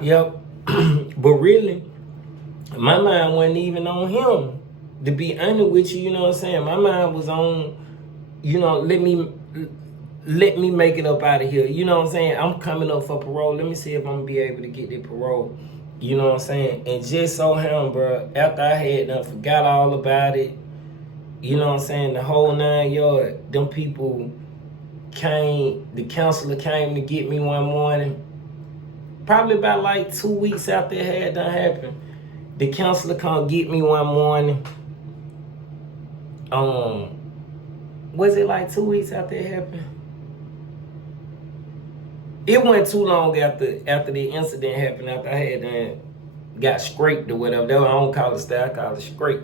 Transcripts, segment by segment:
Yep. But really, my mind wasn't even on him. To be honest with you, you know what I'm saying? My mind was on, let me make it up out of here. You know what I'm saying? I'm coming up for parole. Let me see if I'm gonna be able to get the parole. You know what I'm saying? And just so him, bro, after I had done forgot all about it, you know what I'm saying, the whole 9 yards, them people came, the counselor came to get me one morning, probably about like 2 weeks after it had done happened. The counselor come get me one morning. Was it like 2 weeks after it happened? It wasn't too long after the incident happened, after I had done got scraped or whatever. I don't call it style, I call it scrape.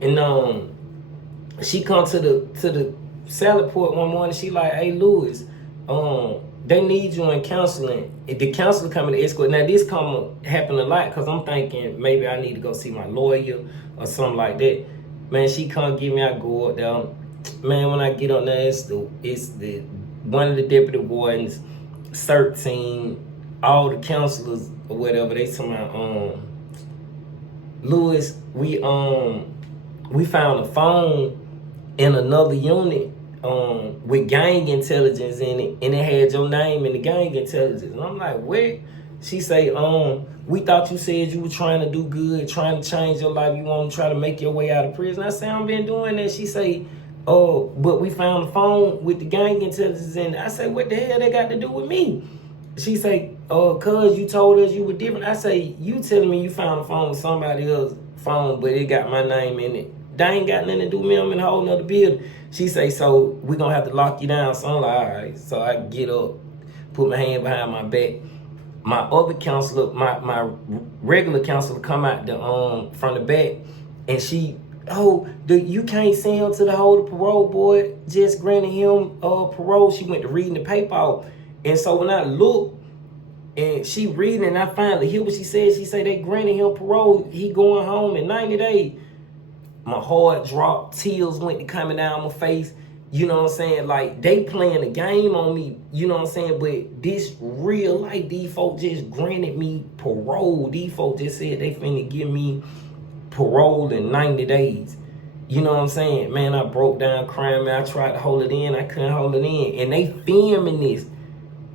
And she come to the salad port one morning. She like, hey Lewis, they need you in counseling. The counselor coming to escort. Now this happen a lot because I'm thinking maybe I need to go see my lawyer or something like that. Man, she come get me. I go up there. Man, when I get up there, it's the one of the deputy wardens, 13, all the counselors or whatever. They tell me, Lewis, we found a phone in another unit with gang intelligence in it, and it had your name in the gang intelligence. And I'm like, what? She say, we thought you said you were trying to do good, trying to change your life. You want to try to make your way out of prison. I say, I've been doing that. She say, oh, but we found a phone with the gang intelligence in it. I say, what the hell they got to do with me? She say, cuz you told us you were different. I say, you telling me you found a phone with somebody else's phone, but it got my name in it. They ain't got nothing to do with me. I'm in a whole nother building. She say, so we gonna have to lock you down. So I'm like, all right. So I get up, put my hand behind my back. My other counselor, my regular counselor come out from the back, and she, you can't send him to the hold of parole, boy. Just granted him parole. She went to reading the paper out. And so when I look, and she reading, and I finally hear what she said. She say they granted him parole. He going home in 90 days. My heart dropped, tears went to coming down my face. You know what I'm saying? Like, they playing a game on me, you know what I'm saying? But this real life, these folks just granted me parole. These folks just said they finna give me parole in 90 days. You know what I'm saying? Man, I broke down crying, man. I tried to hold it in, I couldn't hold it in. And they filming this.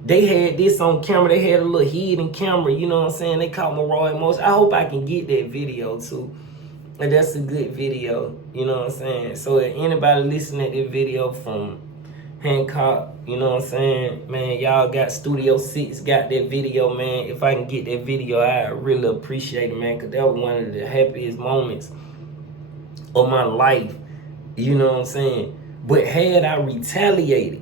They had this on camera. They had a little hidden camera, you know what I'm saying? They caught my raw emotion. I hope I can get that video too. And that's a good video, you know what I'm saying? So if anybody listening to this video from Hancock, you know what I'm saying? Man, y'all got Studio 6, got that video, man. If I can get that video, I really appreciate it, man, because that was one of the happiest moments of my life, you know what I'm saying? But had I retaliated,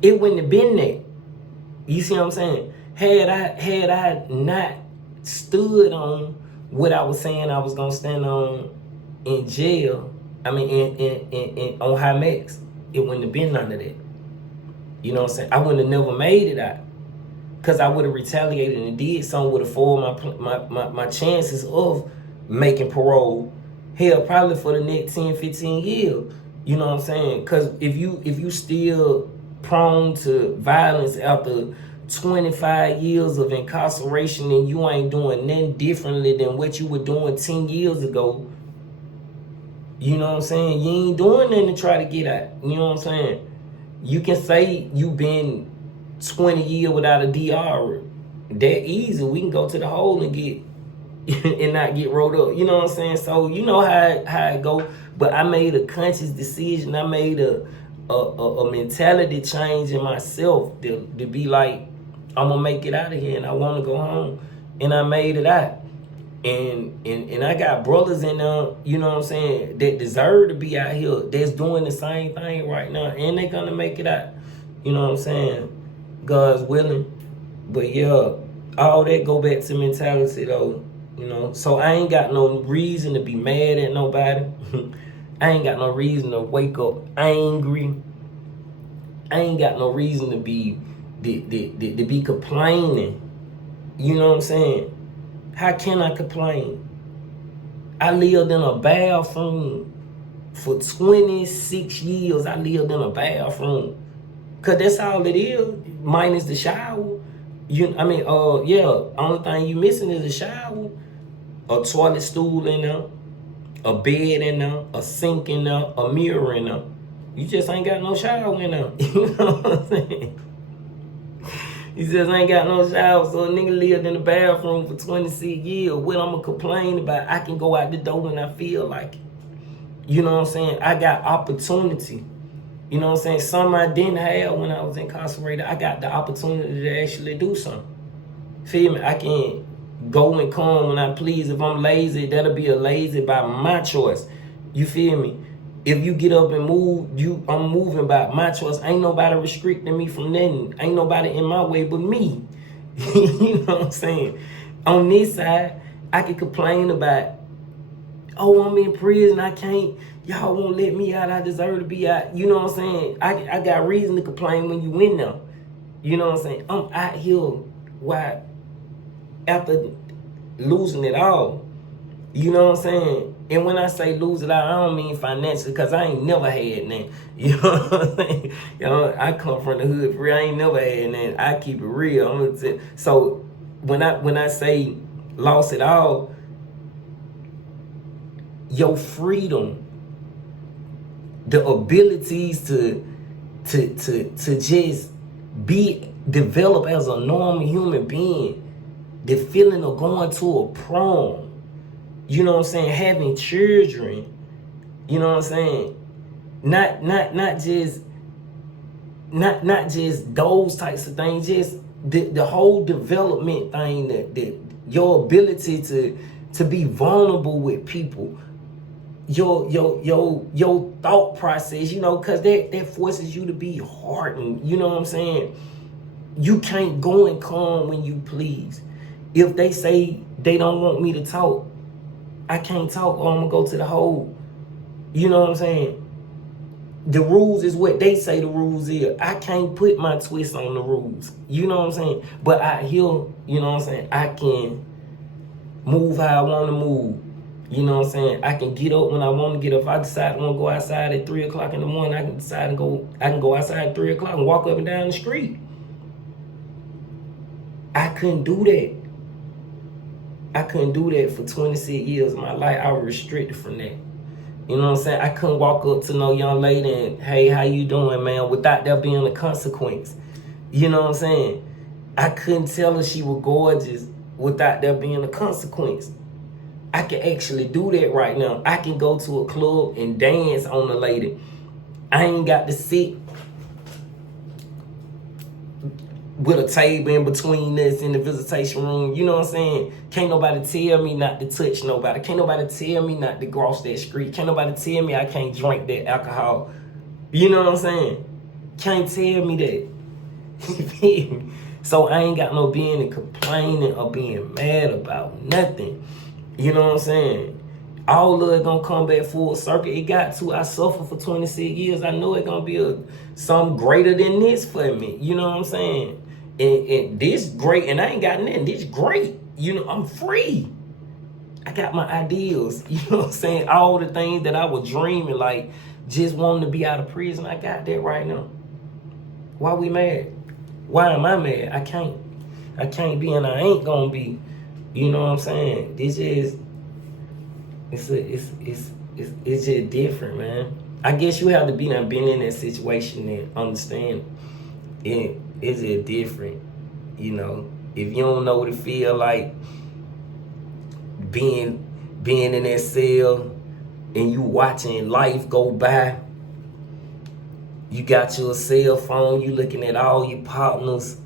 it wouldn't have been that. You see what I'm saying? Had I not stood on what I was saying I was gonna stand on in jail, I mean in on high max, it wouldn't have been none of that. You know what I'm saying? I wouldn't have never made it out. Cause I would have retaliated and did something would have foiled my chances of making parole. Hell, probably for the next 10, 15 years. You know what I'm saying? Cause if you still prone to violence after 25 years of incarceration and you ain't doing nothing differently than what you were doing 10 years ago, you know what I'm saying? You ain't doing nothing to try to get out. You know what I'm saying? You can say you been 20 years without a DR. That easy. We can go to the hole and get and not get rolled up. You know what I'm saying? So you know how it go. But I made a conscious decision. I made a mentality change in myself to be like, I'm gonna make it out of here and I wanna go home. And I made it out. And I got brothers in there, you know what I'm saying, that deserve to be out here, that's doing the same thing right now, and they gonna make it out. You know what I'm saying? God's willing. But yeah, all that go back to mentality though, you know. So I ain't got no reason to be mad at nobody. I ain't got no reason to wake up angry. I ain't got no reason to be complaining. You know what I'm saying? How can I complain? I lived in a bathroom for 26 years. I lived in a bathroom. Cause that's all it is, minus the shower. Yeah. Only thing you missing is a shower, a toilet stool in there, a bed in there, a sink in there, a mirror in there. You just ain't got no shower in there. You know what I'm saying? You just ain't got no shower. So a nigga lived in the bathroom for 26 years. What I'm gonna complain about? I can go out the door when I feel like it. You know what I'm saying? I got opportunity. You know what I'm saying? Something I didn't have when I was incarcerated. I got the opportunity to actually do something. Feel me? I can go and come when I please. If I'm lazy, that'll be a lazy by my choice. You feel me? If you get up and move, I'm moving by my choice. Ain't nobody restricting me from nothing. Ain't nobody in my way but me. You know what I'm saying? On this side, I can complain about, oh, I'm in prison, I can't, y'all won't let me out, I deserve to be out. You know what I'm saying? I got reason to complain when you in there. You know what I'm saying? I'm out here, why, after losing it all. You know what I'm saying? And when I say lose it all, I don't mean financially, because I ain't never had none. You know what I'm saying? You know, I come from the hood for real. I ain't never had none. I keep it real. I'm gonna say, so when I say lost it all, your freedom, the abilities to just develop as a normal human being, the feeling of going to a prom, you know what I'm saying, having children, you know what I'm saying, not just those types of things, just the whole development thing, that your ability to be vulnerable with people, your thought process, you know, because that forces you to be hardened. You know what I'm saying? You can't go and come when you please. If they say they don't want me to talk, I can't talk, or I'm gonna go to the hole. You know what I'm saying? The rules is what they say the rules is. I can't put my twist on the rules. You know what I'm saying? But out here, you know what I'm saying, I can move how I want to move. You know what I'm saying? I can get up when I want to get up. If I decide I want to go outside at 3 o'clock in the morning, I can go outside at 3 o'clock and walk up and down the street. I couldn't do that. I couldn't do that for 26 years of my life. I was restricted from that. You know what I'm saying? I couldn't walk up to no young lady and, hey, how you doing, man, without there being a consequence. You know what I'm saying? I couldn't tell her she was gorgeous without there being a consequence. I can actually do that right now. I can go to a club and dance on a lady. I ain't got to sit with a table in between us in the visitation room. You know what I'm saying? Can't nobody tell me not to touch nobody. Can't nobody tell me not to cross that street. Can't nobody tell me I can't drink that alcohol. You know what I'm saying? Can't tell me that. So I ain't got no being complaining or being mad about nothing. You know what I'm saying? All of it gonna come back full circle. It got to. I suffered for 26 years. I know it gonna be something greater than this for me. You know what I'm saying? And this great, and I ain't got nothing. This great. You know, I'm free. I got my ideals. You know what I'm saying? All the things that I was dreaming, like just wanting to be out of prison, I got that right now. Why we mad? Why am I mad? I can't be, and I ain't gonna be. You know what I'm saying? This is, it's just different, man. I guess you have to been in that situation and understand it. Is it different? You know, if you don't know what it feel like being in that cell and you watching life go by, you got your cell phone, you looking at all your partners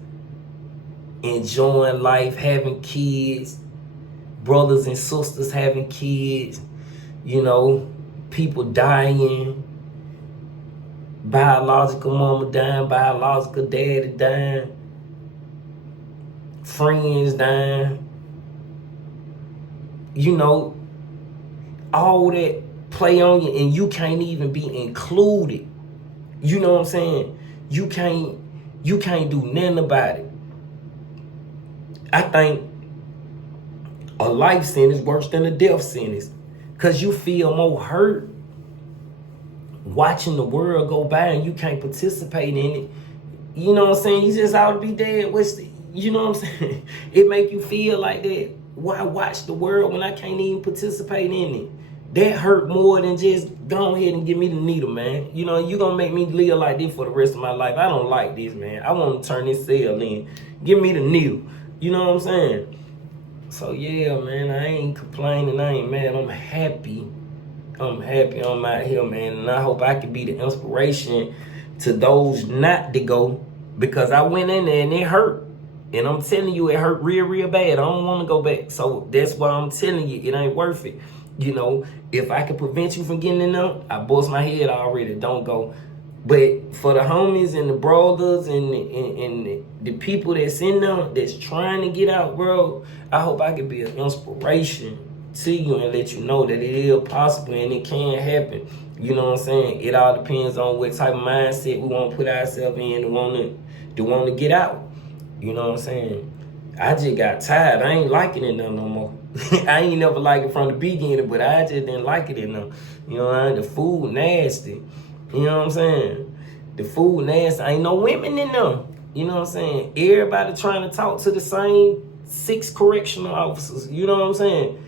enjoying life, having kids, brothers and sisters having kids, you know, people dying, biological mama dying, biological daddy dying, friends dying, you know, all that play on you, and you can't even be included. You know what I'm saying? You can't do nothing about it. I think a life sentence worse than a death sentence, because you feel more hurt watching the world go by and you can't participate in it. You know what I'm saying? You just ought to be dead. you know what I'm saying? It make you feel like that. Why watch the world when I can't even participate in it? That hurt more than just go ahead and give me the needle, man. You know, you gonna make me live like this for the rest of my life. I don't like this, man. I want to turn this cell in. Give me the needle. You know what I'm saying? So yeah, man, I ain't complaining. I ain't mad. I'm happy. I'm out here, man. And I hope I can be the inspiration to those not to go, because I went in there and it hurt. And I'm telling you, it hurt real, real bad. I don't want to go back. So that's why I'm telling you, it ain't worth it. You know, if I can prevent you from getting in there, I bust my head already. Don't go. But for the homies and the brothers and the people that's in there, that's trying to get out, bro, I hope I can be an inspiration to you and let you know that it is possible and it can happen. You know what I'm saying? It all depends on what type of mindset we want to put ourselves in to want to get out. You know what I'm saying? I just got tired. I ain't liking it no more. I ain't never liked it from the beginning, but I just didn't like it enough. You know what I mean? The food nasty. You know what I'm saying? The food nasty. Ain't no women in them. You know what I'm saying? Everybody trying to talk to the same 6 correctional officers. You know what I'm saying?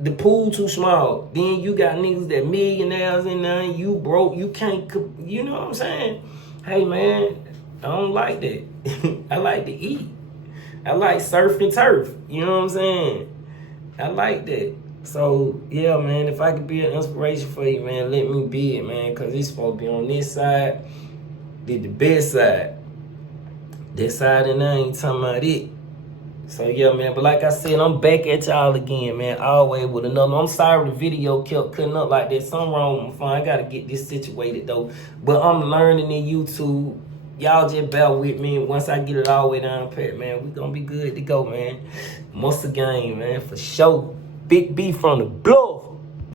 The pool too small. Then you got niggas that millionaires in there. You broke. You can't. You know what I'm saying? Hey man, I don't like that. I like to eat. I like surf and turf. You know what I'm saying? I like that. So, yeah, man, if I could be an inspiration for you, man, let me be it, man, because it's supposed to be on this side, be the best side. That side, and I ain't talking about it. So, yeah, man, but like I said, I'm back at y'all again, man, always with another. I'm sorry the video kept cutting up like that. Something wrong with my phone. I got to get this situated, though. But I'm learning in YouTube. Y'all just bear with me. Once I get it all the way down pat, man, we gonna be good to go, man. Muscle game, man, for sure. Big B from the blood.